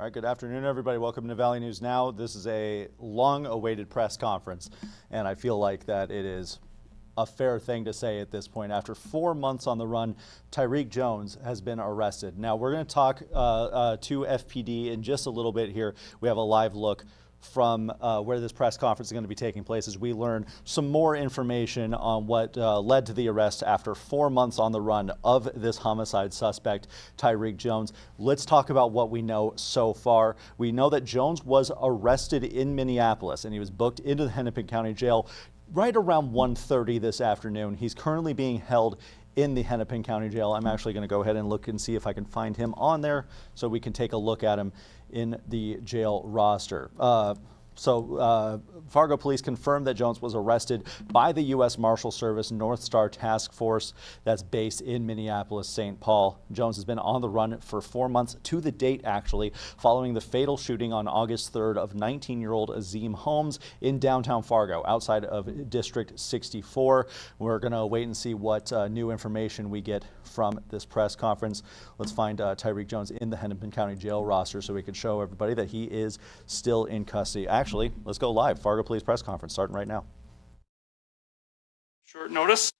All right, good afternoon, everybody. Welcome to Valley News Now. This is a long-awaited press conference, and I feel like that it is a fair thing to say at this point. After 4 months on the run, Tyrque Jones has been arrested. Now, we're going to talk to FPD in just a little bit here. We have a live look from where this press conference is going to be taking place as we learn some more information on what led to the arrest after 4 months on the run of this homicide suspect, Tyrque Jones. Let's talk about what we know so far. We know that Jones was arrested in Minneapolis and he was booked into the Hennepin County Jail right around 1:30 this afternoon. He's currently being held in the Hennepin County Jail. I'm actually going to go ahead and look and see if I can find him on there so we can take a look at him in the jail roster. Fargo Police confirmed that Jones was arrested by the U.S. Marshal Service North Star Task Force that's based in Minneapolis, St. Paul. Jones has been on the run for 4 months to the date, actually, following the fatal shooting on August 3rd of 19-year-old Azim Holmes in downtown Fargo, outside of District 64. We're going to wait and see what new information we get from this press conference. Let's find Tyrque Jones in the Hennepin County Jail roster so we can show everybody that he is still in custody. Actually, let's go live. Fargo Police press conference starting right now. Short notice.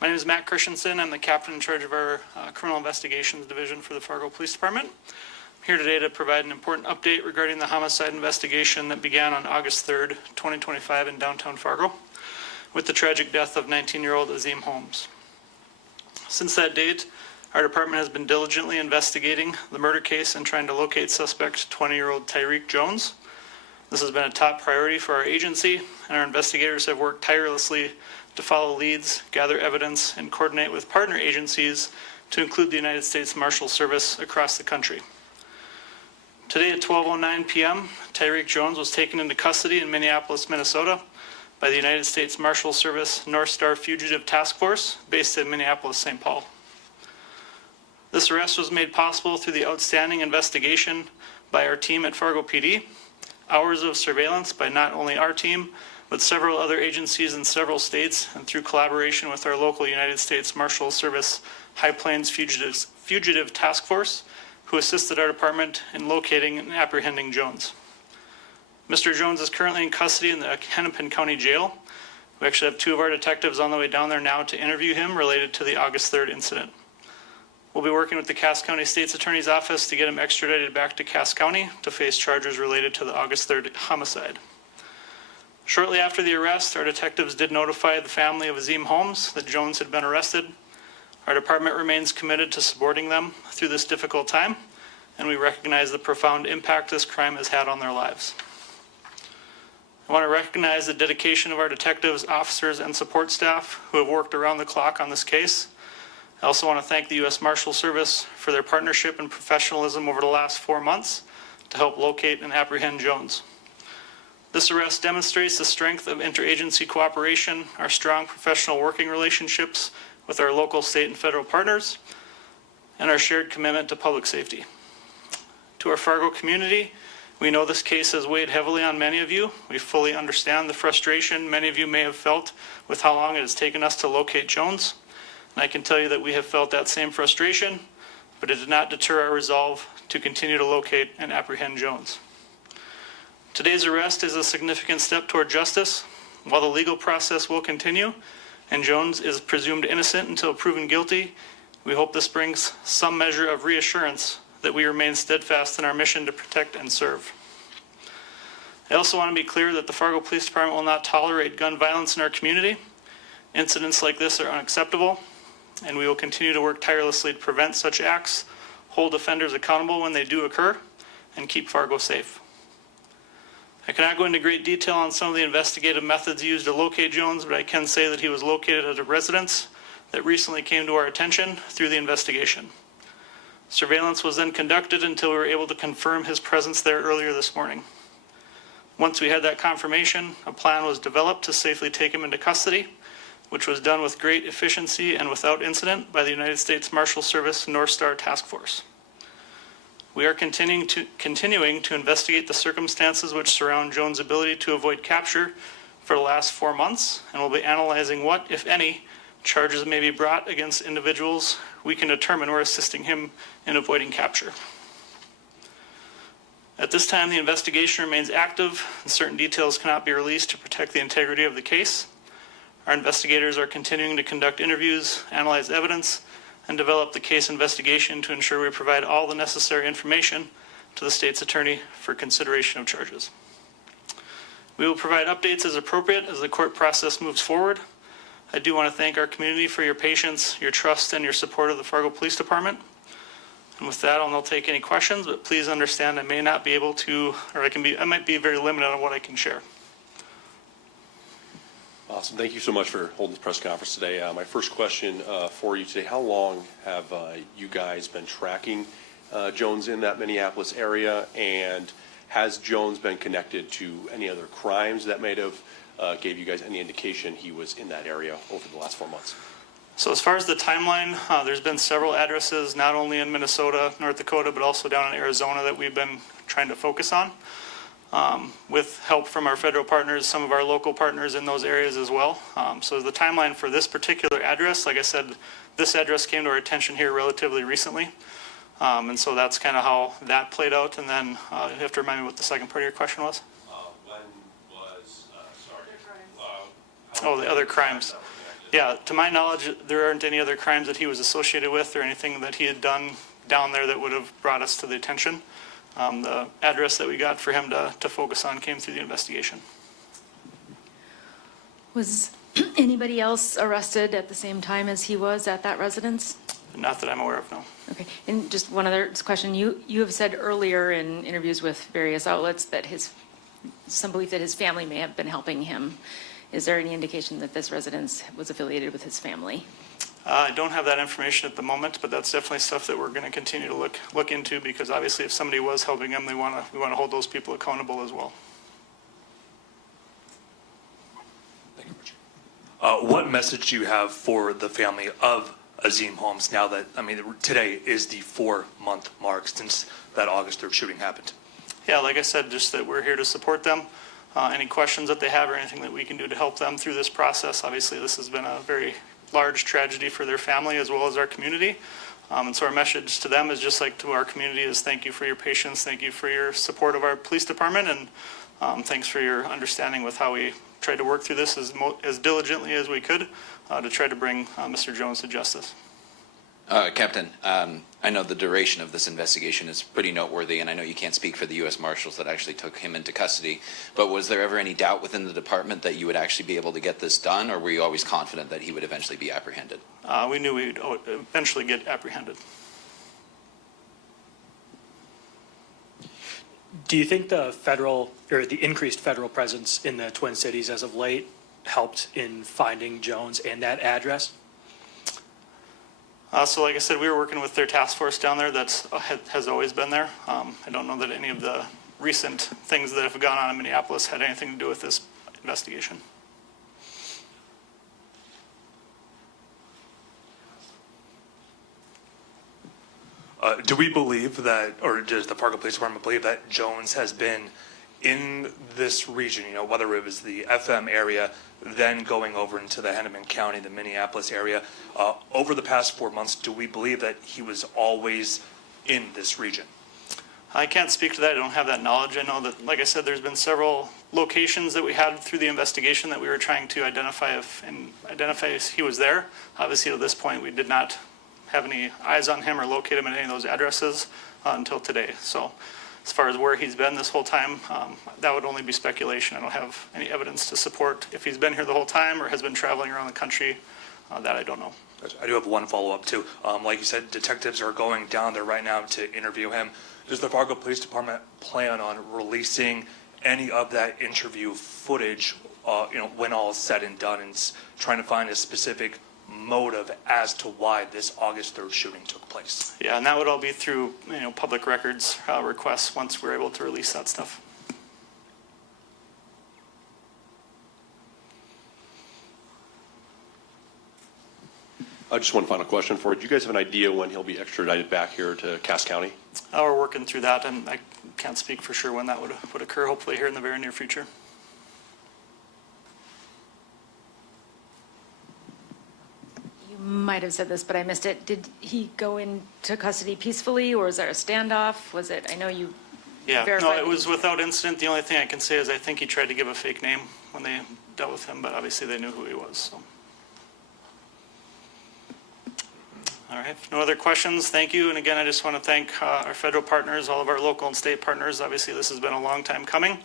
My name is Matt Christensen. I'm the captain in charge of our criminal investigations division for the Fargo Police Department. I'm here today to provide an important update regarding the homicide investigation that began on August 3rd, 2025 in downtown Fargo with the tragic death of 19-year-old Azim Holmes. Since that date, our department has been diligently investigating the murder case and trying to locate suspect 20-year-old Tyrque Jones. This has been a top priority for our agency, and our investigators have worked tirelessly to follow leads, gather evidence, and coordinate with partner agencies to include the United States Marshal Service across the country. Today at 12:09 p.m., Tyrque Jones was taken into custody in Minneapolis, Minnesota by the United States Marshal Service North Star Fugitive Task Force based in Minneapolis, St. Paul. This arrest was made possible through the outstanding investigation by our team at Fargo PD, hours of surveillance by not only our team, but several other agencies in several states, and through collaboration with our local United States Marshal Service High Plains Fugitive Task Force, who assisted our department in locating and apprehending Jones. Mr. Jones is currently in custody in the Hennepin County Jail. We actually have two of our detectives on the way down there now to interview him related to the August 3rd incident. We'll be working with the Cass County State's Attorney's Office to get him extradited back to Cass County to face charges related to the August 3rd homicide. Shortly after the arrest, our detectives did notify the family of Azim Holmes that Jones had been arrested. Our department remains committed to supporting them through this difficult time, and we recognize the profound impact this crime has had on their lives. I want to recognize the dedication of our detectives, officers, and support staff who have worked around the clock on this case. I also want to thank the U.S. Marshal Service for their partnership and professionalism over the last 4 months to help locate and apprehend Jones. This arrest demonstrates the strength of interagency cooperation, our strong professional working relationships with our local, state, and federal partners, and our shared commitment to public safety. To our Fargo community, we know this case has weighed heavily on many of you. We fully understand the frustration many of you may have felt with how long it has taken us to locate Jones. And I can tell you that we have felt that same frustration, but it did not deter our resolve to continue to locate and apprehend Jones. Today's arrest is a significant step toward justice. While the legal process will continue and Jones is presumed innocent until proven guilty, we hope this brings some measure of reassurance that we remain steadfast in our mission to protect and serve. I also want to be clear that the Fargo Police Department will not tolerate gun violence in our community. Incidents like this are unacceptable, and we will continue to work tirelessly to prevent such acts, hold offenders accountable when they do occur, and keep Fargo safe. I cannot go into great detail on some of the investigative methods used to locate Jones, but I can say that he was located at a residence that recently came to our attention through the investigation. Surveillance was then conducted until we were able to confirm his presence there earlier this morning. Once we had that confirmation, a plan was developed to safely take him into custody, which was done with great efficiency and without incident by the United States Marshal Service North Star Task Force. We are continuing to investigate the circumstances which surround Jones' ability to avoid capture for the last 4 months, and will be analyzing what, if any, charges may be brought against individuals we can determine were assisting him in avoiding capture. At this time, the investigation remains active, and certain details cannot be released to protect the integrity of the case. Our investigators are continuing to conduct interviews, analyze evidence, and develop the case investigation to ensure we provide all the necessary information to the state's attorney for consideration of charges. We will provide updates as appropriate as the court process moves forward. I do want to thank our community for your patience, your trust, and your support of the Fargo Police Department. And with that, I'll not take any questions, but please understand I may not be able to, or I might be very limited on what I can share. Awesome. Thank you so much for holding this press conference today. My first question for you today, how long have you guys been tracking Jones in that Minneapolis area, and has Jones been connected to any other crimes that may have gave you guys any indication he was in that area over the last 4 months? So as far as the timeline, there's been several addresses, not only in Minnesota, North Dakota, but also down in Arizona that we've been trying to focus on. With help from our federal partners, some of our local partners in those areas as well. So the timeline for this particular address, like I said, this address came to our attention here relatively recently. And so that's kind of how that played out. And then you have to remind me what the second part of your question was. When was, Oh, the other crimes. Yeah, to my knowledge, there aren't any other crimes that he was associated with or anything that he had done down there that would have brought us to the attention. The address that we got for him to focus on came through the investigation. Was anybody else arrested at the same time as he was at that residence? Not that I'm aware of, no. Okay, and just one other question. You have said earlier in interviews with various outlets that some belief that his family may have been helping him. Is there any indication that this residence was affiliated with his family? I don't have that information at the moment, but that's definitely stuff that we're going to continue to look into, because obviously if somebody was helping him, we want to hold those people accountable as well. Thank you, Richard. What message do you have for the family of Azim Holmes now that, today is the 4-month mark since that August 3rd shooting happened? Yeah, like I said, just that we're here to support them. Any questions that they have or anything that we can do to help them through this process. Obviously, this has been a very large tragedy for their family as well as our community. And so our message to them is just like to our community is thank you for your patience, thank you for your support of our police department, and thanks for your understanding with how we tried to work through this as diligently as we could to try to bring Mr. Jones to justice. Captain, I know the duration of this investigation is pretty noteworthy, and I know you can't speak for the U.S. Marshals that actually took him into custody, but was there ever any doubt within the department that you would actually be able to get this done, or were you always confident that he would eventually be apprehended? We knew we would eventually get apprehended. Do you think the increased federal presence in the Twin Cities as of late helped in finding Jones and that address? So like I said, we were working with their task force down there that has always been there. I don't know that any of the recent things that have gone on in Minneapolis had anything to do with this investigation. Do we believe that, or does the Fargo Police Department believe that Jones has been in this region, whether it was the FM area, then going over into the Hennepin County, the Minneapolis area, over the past 4 months, do we believe that he was always in this region? I can't speak to that. I don't have that knowledge. I know that, like I said, there's been several locations that we had through the investigation that we were trying to identify if he was there. Obviously, at this point, we did not have any eyes on him or locate him at any of those addresses until today. So as far as where he's been this whole time, that would only be speculation. I don't have any evidence to support if he's been here the whole time or has been traveling around the country. That I don't know. I do have one follow-up too. Like you said, detectives are going down there right now to interview him. Does the Fargo Police Department plan on releasing any of that interview footage, when all is said and done, and trying to find a specific motive as to why this August 3rd shooting took place? Yeah, and that would all be through public records requests once we're able to release that stuff. Just one final question for you. Do you guys have an idea when he'll be extradited back here to Cass County? We're working through that, and I can't speak for sure when that would occur, hopefully here in the very near future. You might have said this, but I missed it. Did he go into custody peacefully, or was there a standoff? I know you Yeah, no, verify it was that- without incident. The only thing I can say is I think he tried to give a fake name when they dealt with him, but obviously they knew who he was, so. All right, if no other questions, thank you. And again, I just want to thank our federal partners, all of our local and state partners. Obviously, this has been a long time coming,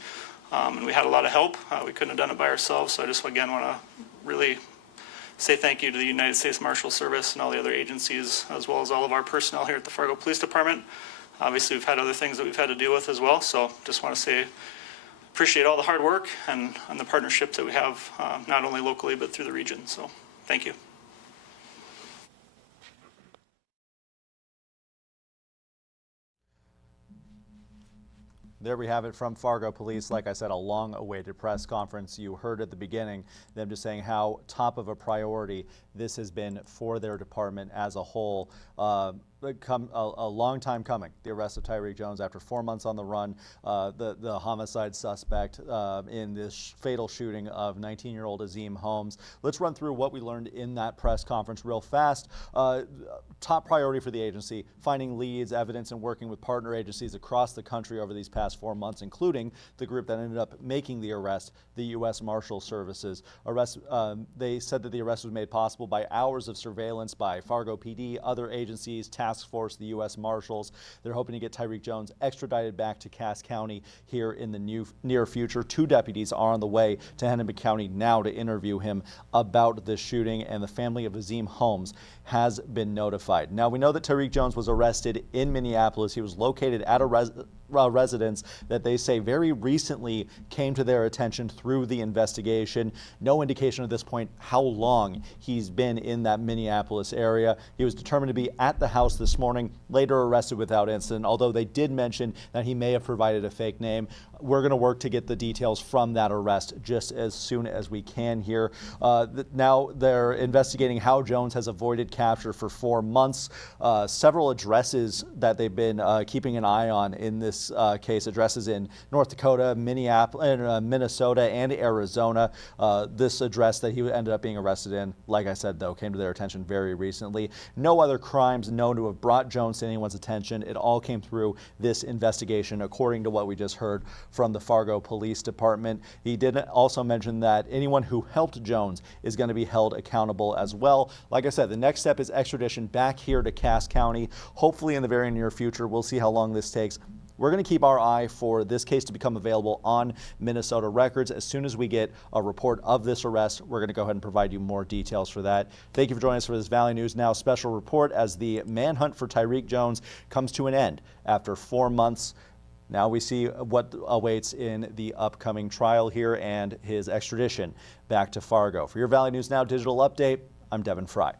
and we had a lot of help. We couldn't have done it by ourselves, so I just again want to really say thank you to the United States Marshal Service and all the other agencies, as well as all of our personnel here at the Fargo Police Department. Obviously, we've had other things that we've had to deal with as well, so just want to say appreciate all the hard work and the partnership that we have, not only locally but through the region. So thank you. There we have it from Fargo Police. Like I said, a long-awaited press conference. You heard at the beginning them just saying how top of a priority this has been for their department as a whole. A long time coming, the arrest of Tyrque Jones after 4 months on the run, the homicide suspect in this fatal shooting of 19-year-old Azim Holmes. Let's run through what we learned in that press conference real fast. Top priority for the agency, finding leads, evidence, and working with partner agencies across the country over these past 4 months, including the group that ended up making the arrest, the U.S. Marshal Services. They said that the arrest was made possible by hours of surveillance by Fargo PD, other agencies, task force, the U.S. Marshals. They're hoping to get Tyrque Jones extradited back to Cass County here in the near future. 2 deputies are on the way to Hennepin County now to interview him about this shooting, and the family of Azim Holmes has been notified. Now, we know that Tyrque Jones was arrested in Minneapolis. He was located at a residence that they say very recently came to their attention through the investigation. No indication at this point how long he's been in that Minneapolis area. He was determined to be at the house this morning, later arrested without incident, although they did mention that he may have provided a fake name. We're going to work to get the details from that arrest just as soon as we can here. Now they're investigating how Jones has avoided capture for 4 months. Several addresses that they've been keeping an eye on in this case, addresses in North Dakota, Minneapolis, Minnesota, and Arizona. This address that he ended up being arrested in, like I said, though, came to their attention very recently. No other crimes known to have brought Jones to anyone's attention. It all came through this investigation, according to what we just heard from the Fargo Police Department. He did also mention that anyone who helped Jones is going to be held accountable as well. Like I said, the next step is extradition back here to Cass County. Hopefully in the very near future. We'll see how long this takes. We're going to keep our eye for this case to become available on Minnesota records. As soon as we get a report of this arrest, we're going to go ahead and provide you more details for that. Thank you for joining us for this Valley News Now special report as the manhunt for Tyrque Jones comes to an end after 4 months. Now we see what awaits in the upcoming trial here and his extradition back to Fargo. For your Valley News Now digital update, I'm Devin Fry.